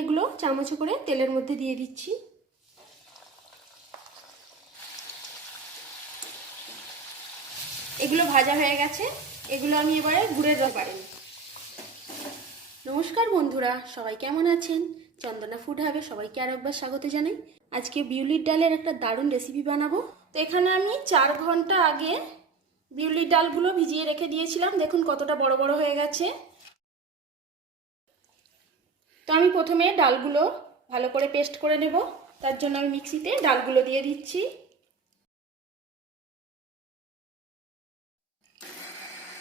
এগুলো চামচে করে তেলের মধ্যে দিয়ে দিচ্ছি। এগুলো ভাজা হয়ে গেছে। এগুলো আমি এবারে গুড়ের রস বাড়ি নমস্কার বন্ধুরা, সবাই কেমন আছেন? চন্দনা ফুড হবে সবাইকে আর একবার স্বাগত জানাই। আজকে বিউলির ডালের একটা দারুণ রেসিপি বানাবো। তো এখানে আমি চার ঘণ্টা আগে বিউলির ডালগুলো ভিজিয়ে রেখে দিয়েছিলাম। দেখুন কতটা বড় বড় হয়ে গেছে। তো আমি প্রথমে ডালগুলো ভালো করে পেস্ট করে নেব। তার জন্য আমি মিক্সিতে ডালগুলো দিয়ে দিচ্ছি।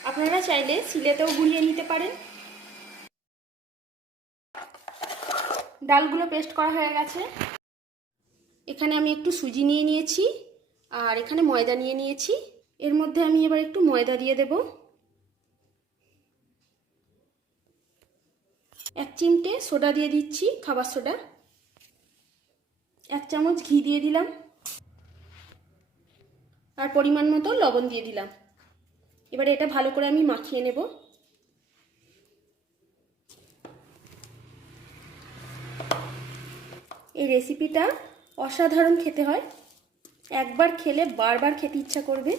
আপনারা চাইলে সিলেতেও গুলিয়ে নিতে পারেন। ডালগুলো পেস্ট করা হয়ে গেছে। এখানে আমি একটু সুজি নিয়ে নিয়েছি আর এখানে ময়দা নিয়ে নিয়েছি। এর মধ্যে আমি এবার একটু ময়দা দিয়ে দেব। এক চিমটে সোডা দিয়ে দিচ্ছি, খাবার সোডা। এক চামচ ঘি দিয়ে দিলাম। আর পরিমাণ মতো লবণ দিয়ে দিলাম। এবারে এটা ভালো করে আমি মাখিয়ে নেব। এই রেসিপিটা অসাধারণ খেতে হয়। একবার খেলে বারবার খেতে ইচ্ছা করবে।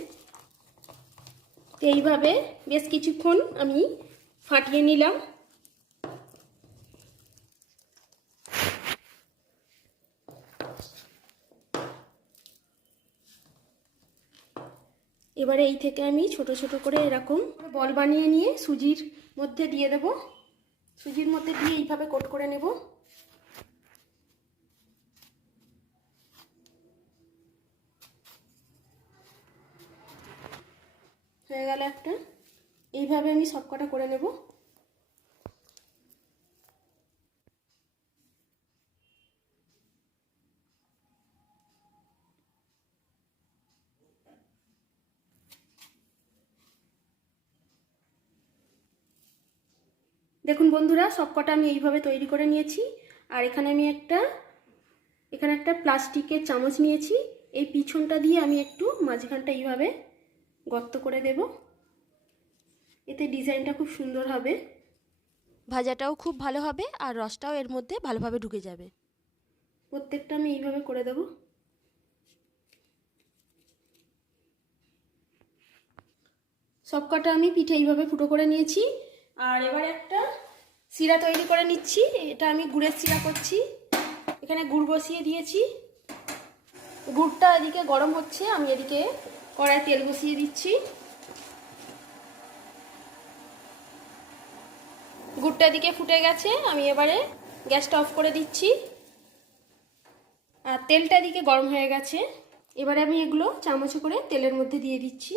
তো এইভাবে বেশ কিছুক্ষণ আমি ফাটিয়ে নিলাম। এবারে এই থেকে আমি ছোট ছোট করে এরকম বল বানিয়ে নিয়ে সুজির মধ্যে দিয়ে দেব। সুজির মধ্যে দিয়ে এইভাবে কোট করে নেব। হয়ে গেল একটা। এইভাবে আমি সবকটা করে নেব। দেখুন বন্ধুরা সবকটা আমি এইভাবে তৈরি করে নিয়েছি। আর এখানে আমি একটা এখানে একটা প্লাস্টিকের চামচ নিয়েছি। এই পিছনটা দিয়ে আমি একটু মাঝখানটা এইভাবে গর্ত করে দেব। এতে ডিজাইনটা খুব সুন্দর হবে। ভাজাটাও খুব ভালো হবে আর রসটাও এর মধ্যে ভালোভাবে ঢুকে যাবে। প্রত্যেকটা আমি এইভাবে করে দেব। সবকটা আমি পিঠে এইভাবে ফুটো করে নিয়েছি। আর এবার একটা শিরা তৈরি করে নিচ্ছি। এটা আমি গুড়ের শিরা করছি। এখানে গুড় বসিয়ে দিয়েছি। গুড়টা এদিকে গরম হচ্ছে, আমি এদিকে কড়াই তেল বসিয়ে দিচ্ছি। গুড়টা এদিকে ফুটে গেছে, আমি এবারে গ্যাসটা অফ করে দিচ্ছি। আর তেলটা এদিকে গরম হয়ে গেছে। এবারে আমি এগুলো চামচে করে তেলের মধ্যে দিয়ে দিচ্ছি।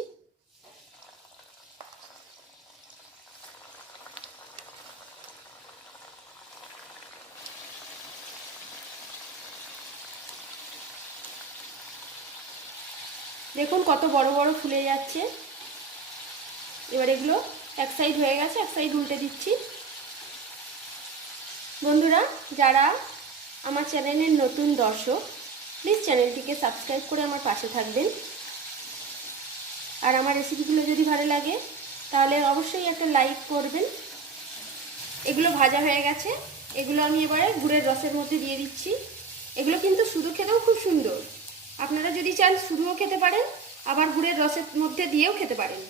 দেখুন কত বড় বড় ফুলে যাচ্ছে। এবার এগুলো এক সাইড হয়ে গেছে, এক সাইড উল্টে দিচ্ছি। বন্ধুরা, যারা আমার চ্যানেলের নতুন দর্শক প্লিজ চ্যানেলটিকে সাবস্ক্রাইব করে আমার পাশে থাকবেন। আর আমার রেসিপিগুলো যদি ভালো লাগে, তাহলে অবশ্যই একটা লাইক করবেন। এগুলো ভাজা হয়ে গেছে। এগুলো আমি এবারে গুড়ের রসের মধ্যে দিয়ে দিচ্ছি। এগুলো কিন্তু শুধু খেতেও খুব সুন্দর। আপনারা যদি চান শুধুও খেতে পারেন, আবার গুড়ের রসের মধ্যে দিয়েও খেতে পারেন।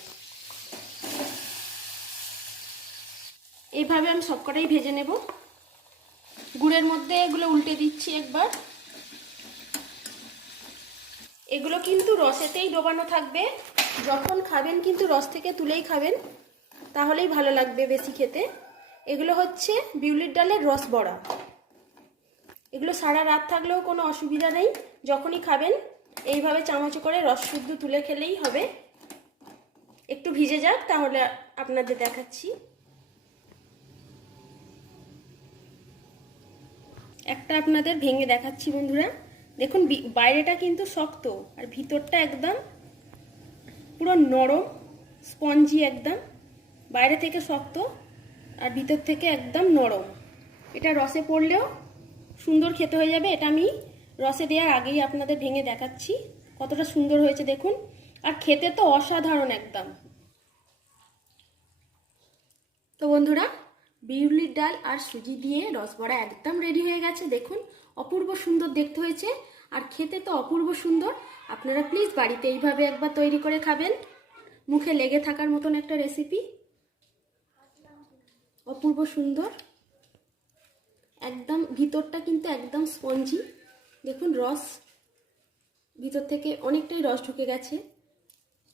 এইভাবে আমি সবকটাই ভেজে নেব। গুড়ের মধ্যে এগুলো উল্টে দিচ্ছি একবার। এগুলো কিন্তু রসেতেই ডোবানো থাকবে। যখন খাবেন কিন্তু রস থেকে তুলেই খাবেন, তাহলেই ভালো লাগবে বেশি খেতে। এগুলো হচ্ছে বিউলির ডালের রস বড়া। এগুলো সারা রাত থাকলেও কোনো অসুবিধা নেই, যখনই খাবেন, এইভাবে চামচ করে রস শুদ্ধ তুলে খেলেই হবে। একটু ভিজে যাক, তাহলে আপনাদের দেখাচ্ছি। একটা আপনাদের ভেঙে দেখাচ্ছি, বন্ধুরা। দেখুন বাইরেটা কিন্তু শক্ত, আর ভিতরটা একদম পুরো নরম, স্পঞ্জি একদম। বাইরে থেকে শক্ত, আর ভিতর থেকে একদম নরম। এটা রসে পড়লেও সুন্দর খেতে হয়ে যাবে। এটা আমি রসে দেওয়ার আগেই আপনাদের ভেঙে দেখাচ্ছি। কতটা সুন্দর হয়েছে দেখুন। আর খেতে তো অসাধারণ একদম। তো বন্ধুরা, বিউলির ডাল আর সুজি দিয়ে রসবড়া একদম রেডি হয়ে গেছে। দেখুন, অপূর্ব সুন্দর দেখতে হয়েছে। আর খেতে তো অপূর্ব সুন্দর। আপনারা প্লিজ বাড়িতে এইভাবে একবার তৈরি করে খাবেন। মুখে লেগে থাকার মতন একটা রেসিপি অপূর্ব সুন্দর। একদম, ভিতরটা কিন্তু একদম স্পঞ্জি দেখুন, রস ভিতর থেকে অনেকটাই রস ঢুকে গেছে।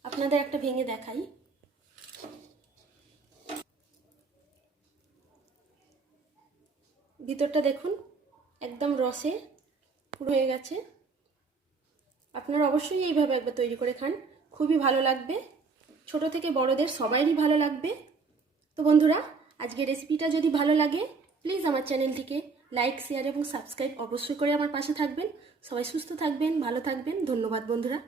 আপনাদের একটা ভেঙে দেখাই। ভিতরটা দেখুন, একদম রসে পুরো হয়ে গেছে। আপনারা অবশ্যই এইভাবে একবার তৈরি করে খান। খুবই ভালো লাগবে। ছোট থেকে বড়দের সবাইরই ভালো লাগবে। তো বন্ধুরা আজকে রেসিপিটা যদি ভালো লাগে প্লিজ আমার চ্যানেলটিকে লাইক, শেয়ার এবং সাবস্ক্রাইব অবশ্যই করে আমার পাশে থাকবেন। সবাই সুস্থ থাকবেন, ভালো থাকবেন। ধন্যবাদ বন্ধুরা।